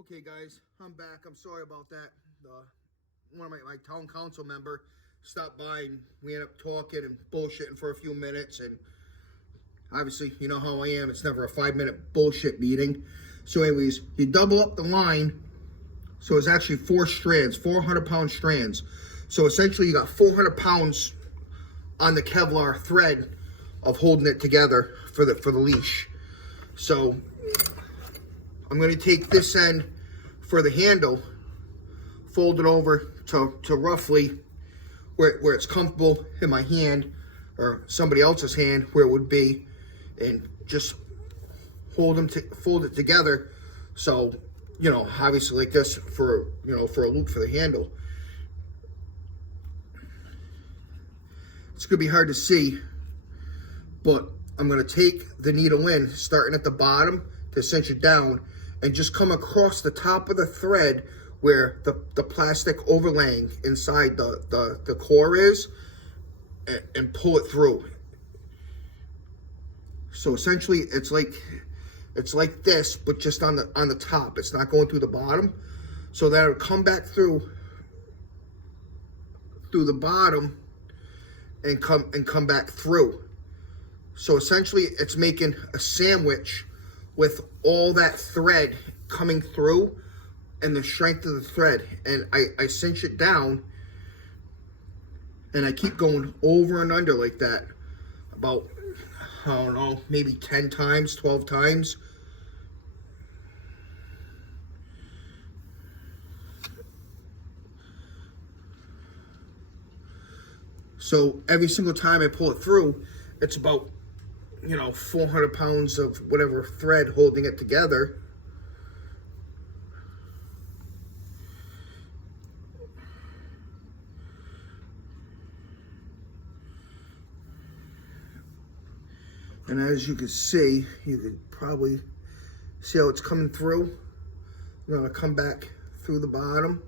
Okay, guys, I'm back. I'm sorry about that. One of my town council member stopped by and we ended up talking and bullshitting for a few minutes. And obviously, you know how I am. It's never a 5-minute bullshit meeting. So anyways, you double up the line. So it's actually 4 strands, 400-pound strands. So essentially you got 400 pounds on the Kevlar thread of holding it together for the leash. So I'm going to take this end for the handle, fold it over to roughly where it's comfortable in my hand or somebody else's hand where it would be, and just fold it together. So, you know, obviously like this for a loop for the handle. It's going to be hard to see, but I'm going to take the needle in, starting at the bottom to cinch it down, and just come across the top of the thread where the plastic overlaying inside the core is, and pull it through. So essentially it's like this, but just on the top. It's not going through the bottom. So that'll come back through the bottom and come back through. So essentially it's making a sandwich with all that thread coming through and the strength of the thread. And I cinch it down and I keep going over and under like that about, I don't know, maybe 10 times, 12 times. So every single time I pull it through, it's about, 400 pounds of whatever thread holding it together. And as you can see, you can probably see how it's coming through. I'm going to come back through the bottom.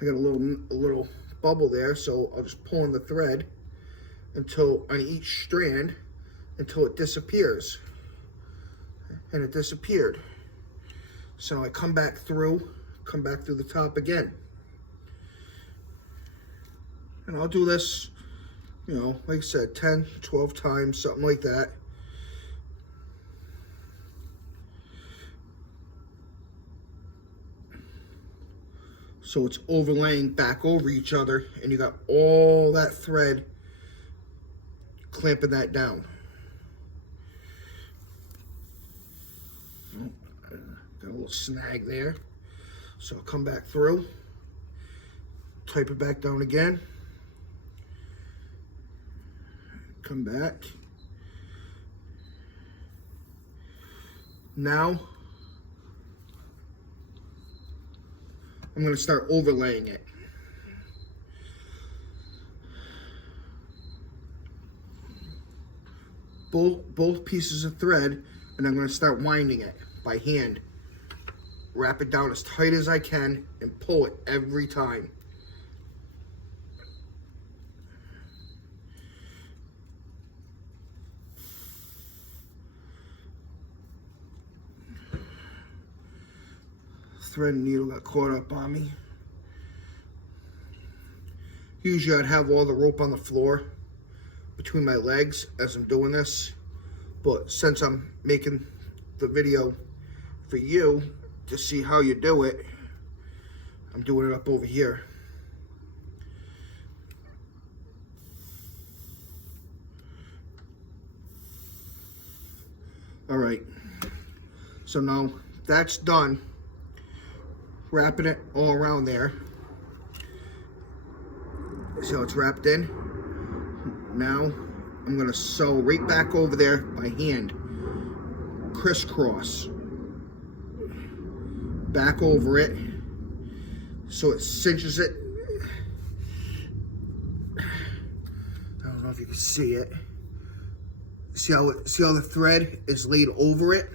I got a little bubble there, so I'll just pull on the thread on each strand until it disappears. And it disappeared. So I come back through the top again. And I'll do this, like I said, 10, 12 times, something like that. So it's overlaying back over each other, and you got all that thread clamping that down. Got a little snag there. So I'll come back through, type it back down again, come back. Now I'm going to start overlaying it. Both pieces of thread, and I'm going to start winding it by hand. Wrap it down as tight as I can and pull it every time. Thread and needle got caught up on me. Usually I'd have all the rope on the floor between my legs as I'm doing this, but since I'm making the video for you to see how you do it, I'm doing it up over here. All right, so now that's done. Wrapping it all around there. See how it's wrapped in? Now I'm gonna sew right back over there by hand. Crisscross. Back over it. So it cinches it. I don't know if you can see it. See how the thread is laid over it?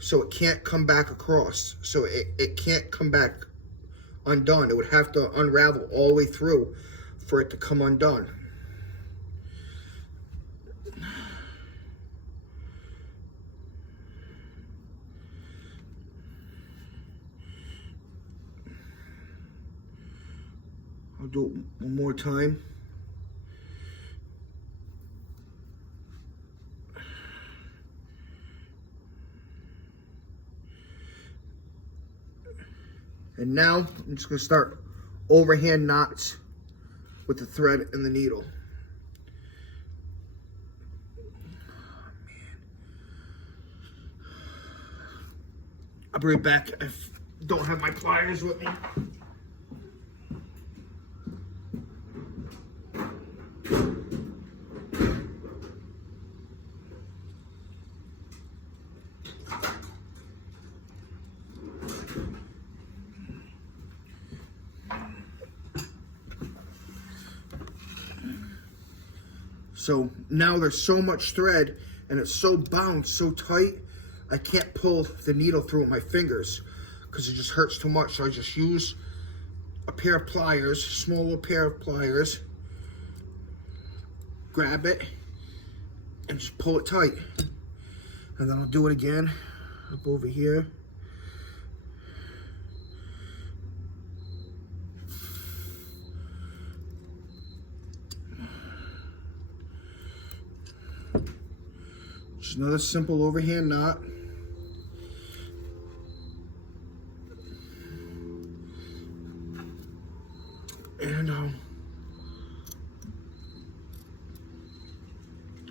So it can't come back across. So it can't come back undone. It would have to unravel all the way through for it to come undone. I'll do it one more time. And now I'm just going to start overhand knots with the thread and the needle. I'll be right back. I don't have my pliers with me. So now there's so much thread and it's so bound, so tight, I can't pull the needle through with my fingers because it just hurts too much. So I just use a pair of pliers, small little pair of pliers, grab it, and just pull it tight. And then I'll do it again, up over here. Just another simple overhand knot. And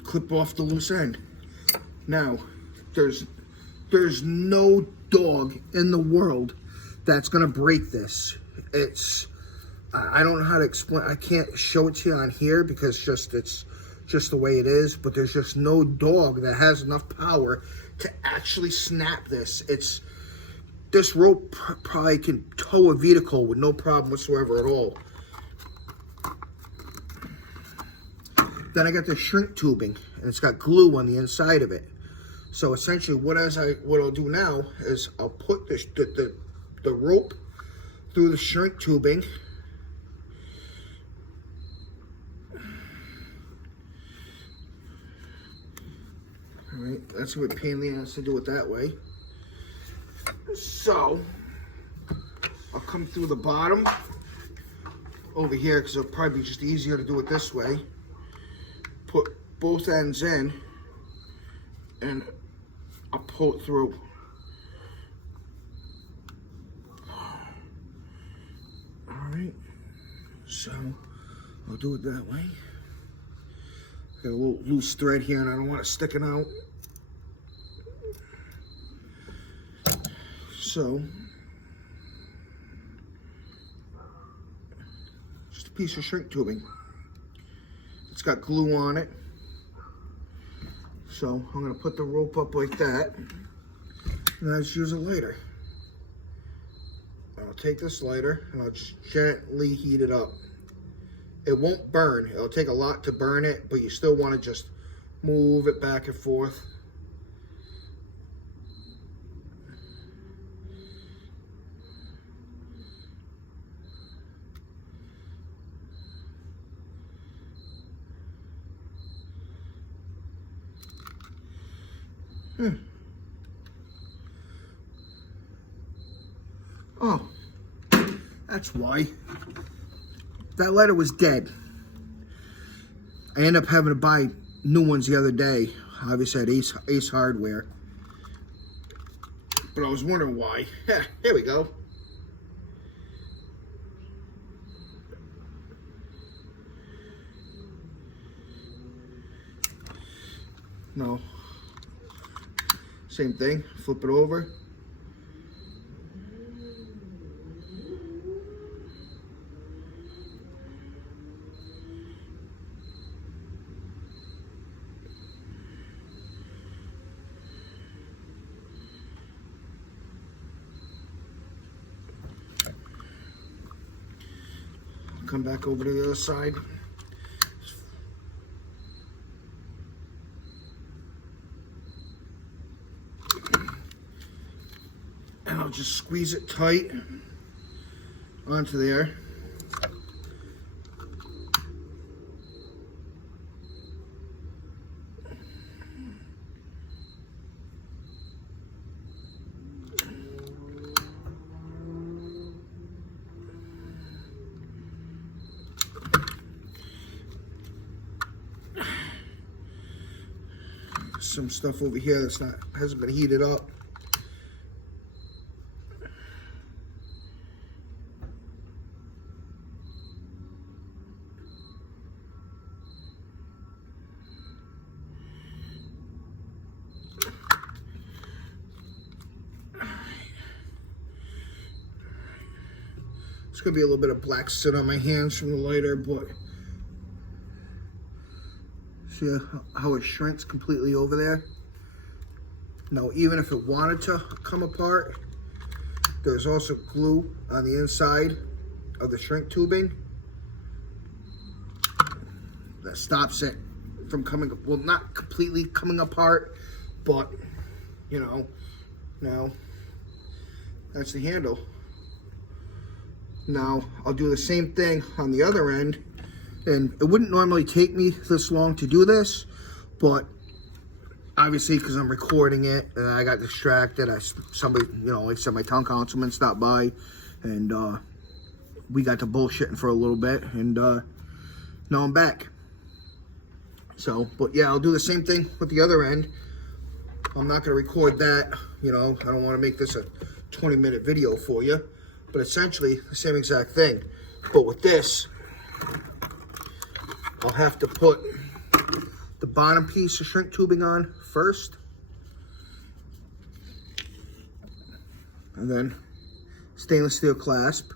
clip off the loose end. Now, there's no dog in the world that's gonna break this. I don't know how to explain. I can't show it to you on here because it's just the way it is. But there's just no dog that has enough power to actually snap this. This rope probably can tow a vehicle with no problem whatsoever at all. Then I got the shrink tubing, and it's got glue on the inside of it. So essentially, what I'll do now is I'll put the rope through the shrink tubing. All right, that's a bit pain in the ass to do it that way. So I'll come through the bottom over here because it'll probably be just easier to do it this way. Put both ends in and I'll pull it through. Alright, so I'll do it that way. Got a little loose thread here and I don't want it sticking out. So, just a piece of shrink tubing. It's got glue on it. So I'm gonna put the rope up like that. And I just use a lighter. I'll take this lighter and I'll just gently heat it up. It won't burn. It'll take a lot to burn it, but you still want to just move it back and forth. Oh, that's why. That lighter was dead. I ended up having to buy new ones the other day. Obviously at Ace Hardware. But I was wondering why. Yeah, here we go. No. Same thing. Flip it over. Come back over to the other side. And I'll just squeeze it tight onto there. some stuff over here that's hasn't been heated up. It's gonna be a little bit of black soot on my hands from the lighter, but see how it shrinks completely over there? Now, even if it wanted to come apart, there's also glue on the inside of the shrink tubing that stops it from coming, well, not completely coming apart, but, you know, now that's the handle. Now, I'll do the same thing on the other end, and it wouldn't normally take me this long to do this, but obviously because I'm recording it and I got distracted, somebody, you know, like I said, my town councilman stopped by, and we got to bullshitting for a little bit, and now I'm back. So, but yeah, I'll do the same thing with the other end. I'm not going to record that, you know, I don't want to make this a 20-minute video for you. But essentially the same exact thing. But with this, I'll have to put the bottom piece of shrink tubing on first. And then stainless steel clasp.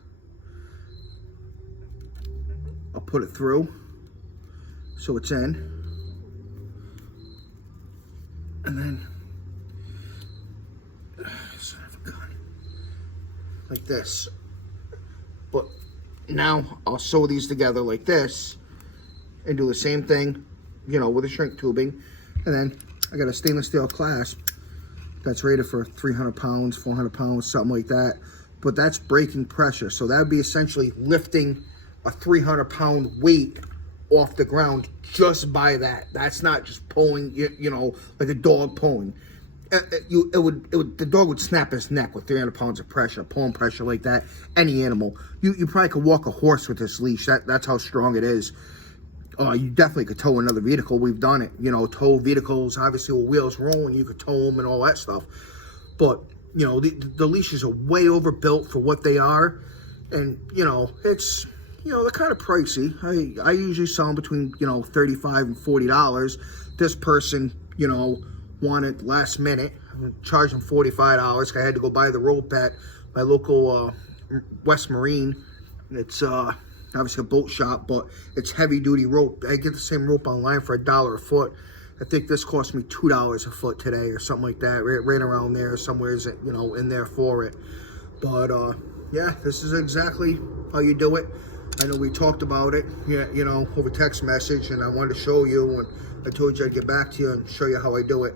I'll put it through so it's in. And then like this. But now I'll sew these together like this and do the same thing, you know, with the shrink tubing. And then I got a stainless steel clasp that's rated for 300 pounds, 400 pounds, something like that. But that's breaking pressure. So that would be essentially lifting a 300-pound weight off the ground just by that. That's not just pulling, you know, like a dog pulling. The dog would snap his neck with 300 pounds of pressure, pulling pressure like that. Any animal, you probably could walk a horse with this leash. That's how strong it is. You definitely could tow another vehicle. We've done it. You know, tow vehicles obviously with wheels rolling. You could tow them and all that stuff. But you know, the leashes are way overbuilt for what they are, and you know, it's, you know, they're kind of pricey. I usually sell them between, you know, $35 and $40. This person, you know, wanted last minute. I'm charging $45. I had to go buy the rope at my local West Marine. It's obviously a boat shop, but it's heavy duty rope. I get the same rope online for $1 a foot. I think this cost me $2 a foot today or something like that, right around there, somewhere, you know, in there for it. But yeah, this is exactly how you do it. I know we talked about it, you know, over text message, and I wanted to show you, and I told you I'd get back to you and show you how I do it.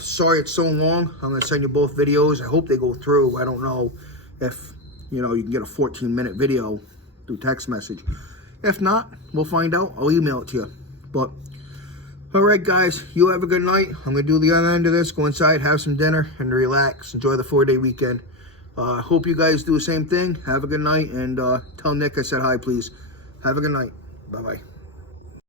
Sorry it's so long. I'm going to send you both videos. I hope they go through. I don't know if, you know, you can get a 14-minute video through text message. If not, we'll find out. I'll email it to you. But, all right, guys, you have a good night. I'm going to do the other end of this, go inside, have some dinner, and relax. Enjoy the 4-day weekend. Hope you guys do the same thing. Have a good night, and tell Nick I said hi, please. Have a good night. Bye-bye.